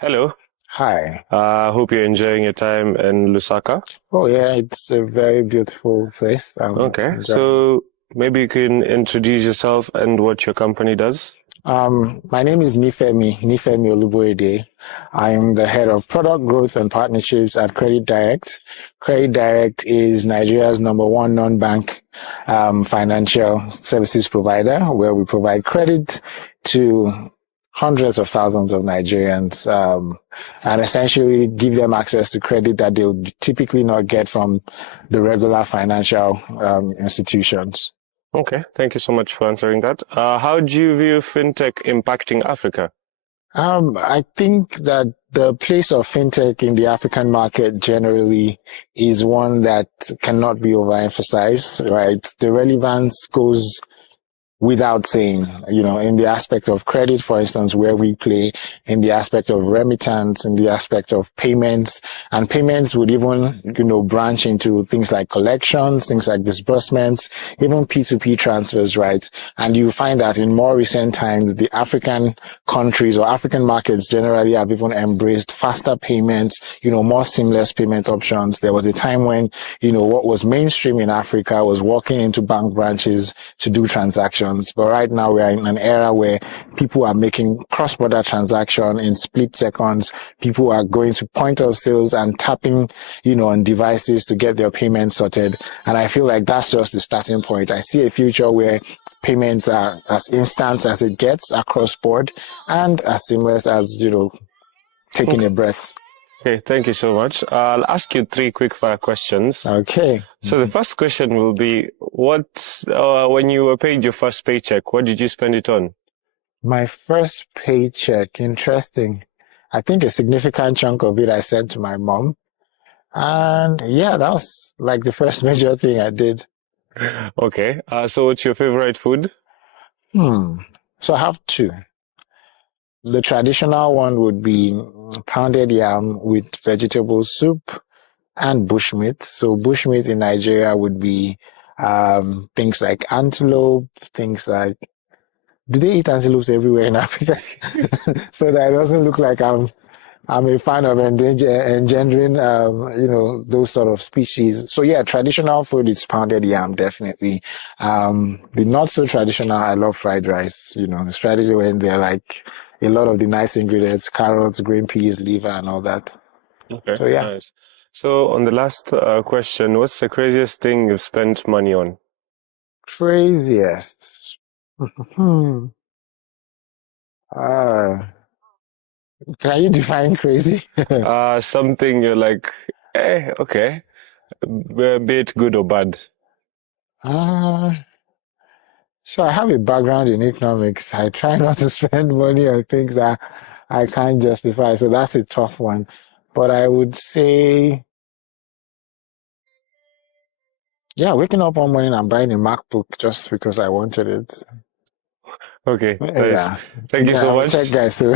Hello. Hi. Hope you're enjoying your time in Lusaka. Oh yeah, it's a very beautiful place. Okay, so maybe you can introduce yourself and what your company does. My name is Nifemi Oluboyede. I am the head of product growth and partnerships at Credit Direct. Credit Direct is Nigeria's number one non-bank financial services provider, where we provide credit to hundreds of thousands of Nigerians, and essentially give them access to credit that they would typically not get from the regular financial institutions. Okay, thank you so much for answering that. How do you view fintech impacting Africa? I think that the place of fintech in the African market generally is one that cannot be overemphasized, right? The relevance goes without saying, in the aspect of credit, for instance, where we play, in the aspect of remittance, in the aspect of payments, and payments would even, branch into things like collections, things like disbursements, even P2P transfers, right? And you find that in more recent times, the African countries or African markets generally have even embraced faster payments, more seamless payment options. There was a time when, what was mainstream in Africa was walking into bank branches to do transactions. But right now we are in an era where people are making cross-border transaction in split seconds. People are going to point of sales and tapping, on devices to get their payments sorted. And I feel like that's just the starting point. I see a future where payments are as instant as it gets across board and as seamless as, taking a breath. Okay, thank you so much. I'll ask you three quick fire questions. Okay. So the first question will be, when you were paid your first paycheck, what did you spend it on? My first paycheck, interesting. I think a significant chunk of it I sent to my mom. And yeah, that was like the first major thing I did. Okay, so what's your favorite food? So I have two. The traditional one would be pounded yam with vegetable soup and bushmeat. So bushmeat in Nigeria would be things like antelope, things like, do they eat antelopes everywhere in Africa? So that it doesn't look like I'm a fan of engendering, those sort of species. So yeah, traditional food is pounded yam, definitely. The not so traditional, I love fried rice, especially when they're like a lot of the nice ingredients, carrots, green peas, liver, and all that. Okay, So yeah. nice. So on the last question, what's the craziest thing you've spent money on? Craziest. Hmm. Uh, can you define crazy? Something you're like, okay, be it good or bad. uh, So I have a background in economics. I try not to spend money on things that I can't justify. So that's a tough one. But I would say, yeah, waking up one morning and buying a MacBook just because I wanted it. Okay, nice. Yeah. Thank you Yeah, so I'm a much. tech guy, so